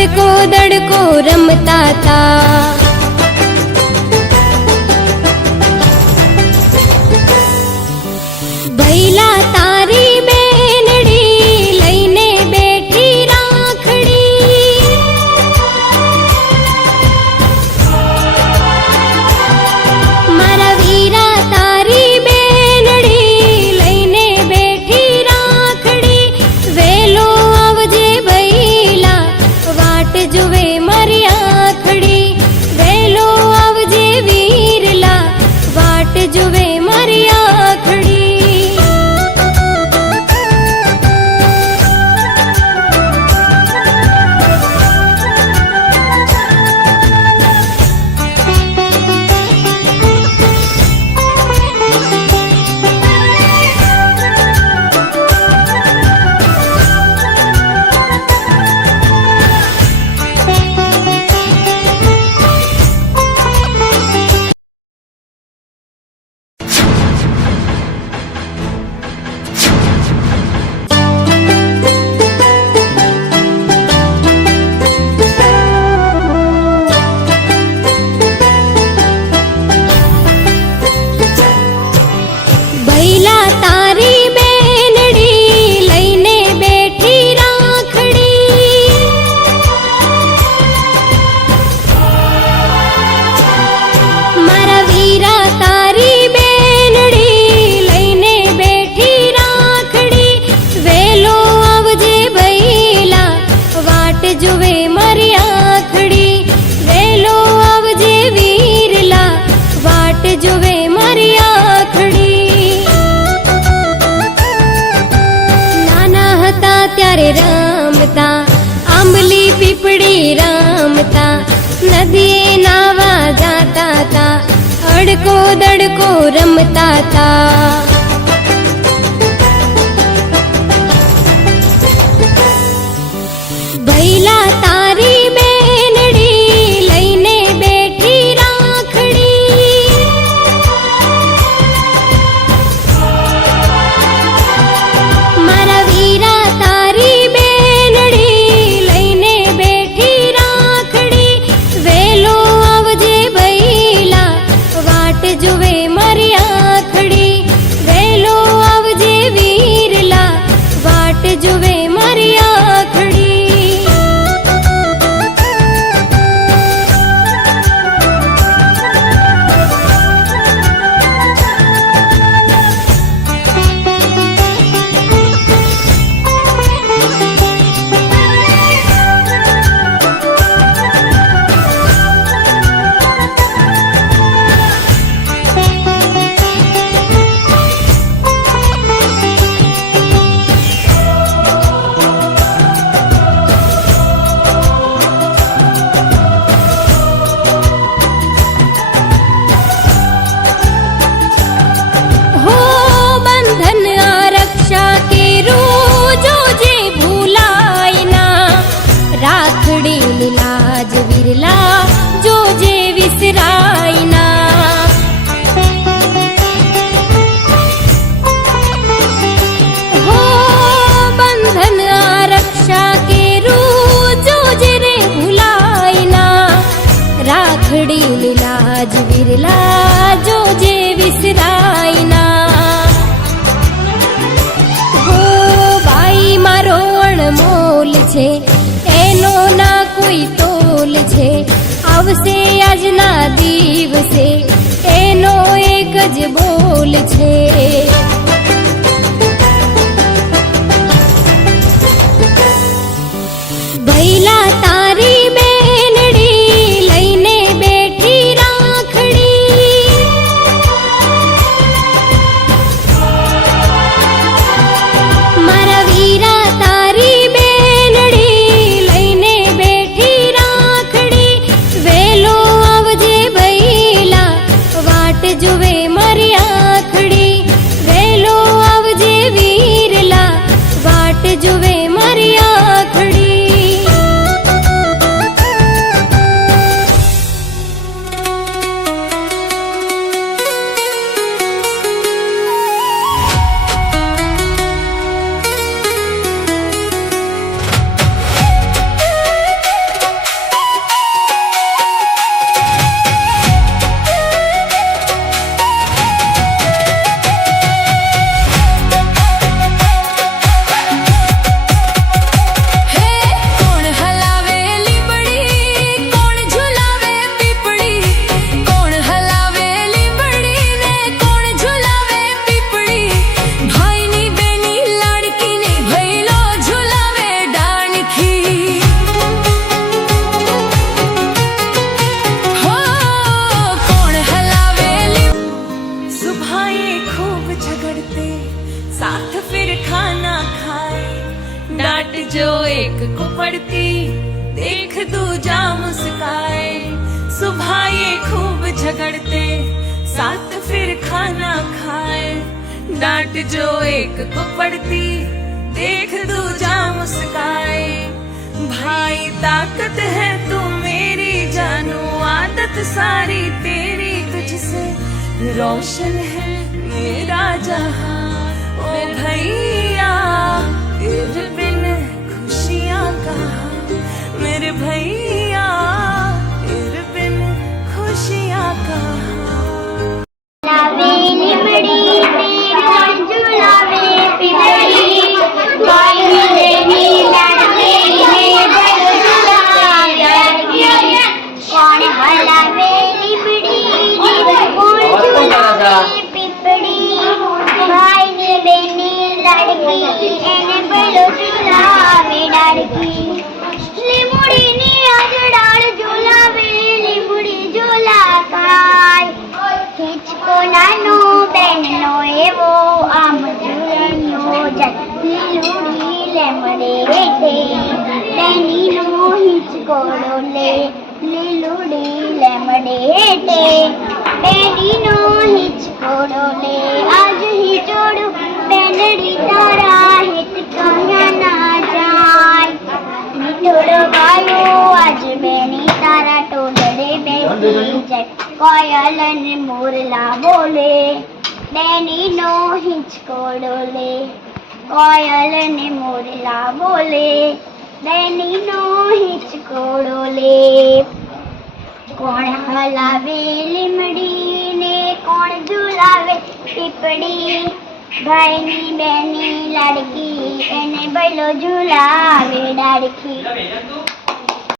અડકો દડકો રમતા તા। ભૈલા તારી બેનડી લઈને બેઠી રાખડી, મારા વીરા તારી બેનડી લઈને બેઠી રાખડી। વેલો આવજે ભૈલા વાટ જુએ મારી આખડી, વેલો આવજે વીરલા વાટ જુએ મારી આખડી। ભૈલા તારી બેનડી લઈને બેઠી રાખડી, મારા વીરા તારી બેનડી લઈને બેઠી રાખડી। વેલો આવજે ભૈલા વાટ જુએ મારી આખડી, વેલો આવજે વીરલા વાટ જુએ મારી આખડી। ત્યારે રમતા આંબલી પીપળી રમતા, નદીએ નાવા જાતા તા, અડકો દડકો રમતા તા। ભૈલા તારી બેનડી લઈને બેઠી રાખડી, મારા વીરા તારી બેનડી લઈને બેઠી રાખડી। વેલો આવજે ભૈલા વાટ જુએ મારી આખડી, વેલો આવજે વીરલા વાટ જુએ મારી આખડી। રાખડી લાજ વીરલા જોજે વિસરાય ના, હો બંધન આ રક્ષા કેરું જોજે રે ભૂલાય ના। રાખડી લાજ વીરલા જોજે વિસરાય ના, હો બાઈ મારો અણમોલ છે એનો ના કોઈ તોલ છે, આવશે આજના દિવસે એનો એક જ બોલ છે। ભૈલા તારી બેનડી લઈને બેઠી રાખડી, મારા વીરા તારી બેનડી લઈને બેઠી રાખડી। વેલો આવજે ભૈલા વાટ જુએ મારી આખડી, વેલો देख दूजा मुस्काए। सुबह ये खूब झगड़ते, साथ फिर खाना खाए। डांट जो एक को पड़ती, देख दूजा मुस्काए। भाई ताकत है तू मेरी जानू, आदत सारी तेरी तुझसे रोशन है मेरा जहां। ओ भैया तेरे बिन खुशियां कहाँ, मेरे भैया तेरे बिन खुशियां कहाँ। लावे लिमड़ी कौन झुलावे पिपड़ी, कोई मिलेगी लड़के है बड़ झुलावे। कौन हलावे लिमड़ी कौन झुलावे पिपड़ी, भाई ने बेनी लड़की एने बड़ झुलावे लड़की। લીમડી ની અજડાળ ઝુલાવે લીમડી ઝુલાકાય, હિચકો નાનો બેનનો એવો આમ ઝૂલણિયો જાય। લીલુડી લેમડે હેઠે બેનીનો હિચકો ડોલે, લીલુડી લેમડે હેઠે બેનીનો હિચકો ડોલે। આજ હિચોડું બેનડી તારા હિત કહ્યા ના જાય, મીઠોડો ગાયો આજ બેની તારા ટોળે બેસી જાય। કોયલ ને મોરલા બોલે બેનીનો હિંચકો ડોલે, કોયલ ને મોરલા બોલે બેનીનો હિંચકો ડોલે। કોણ હલાવે લીમડી ને કોણ ઝુલાવે પીપળી, ભાઈની બેની લાડકી એને બૈલો ઝુલાવે ડાળખી।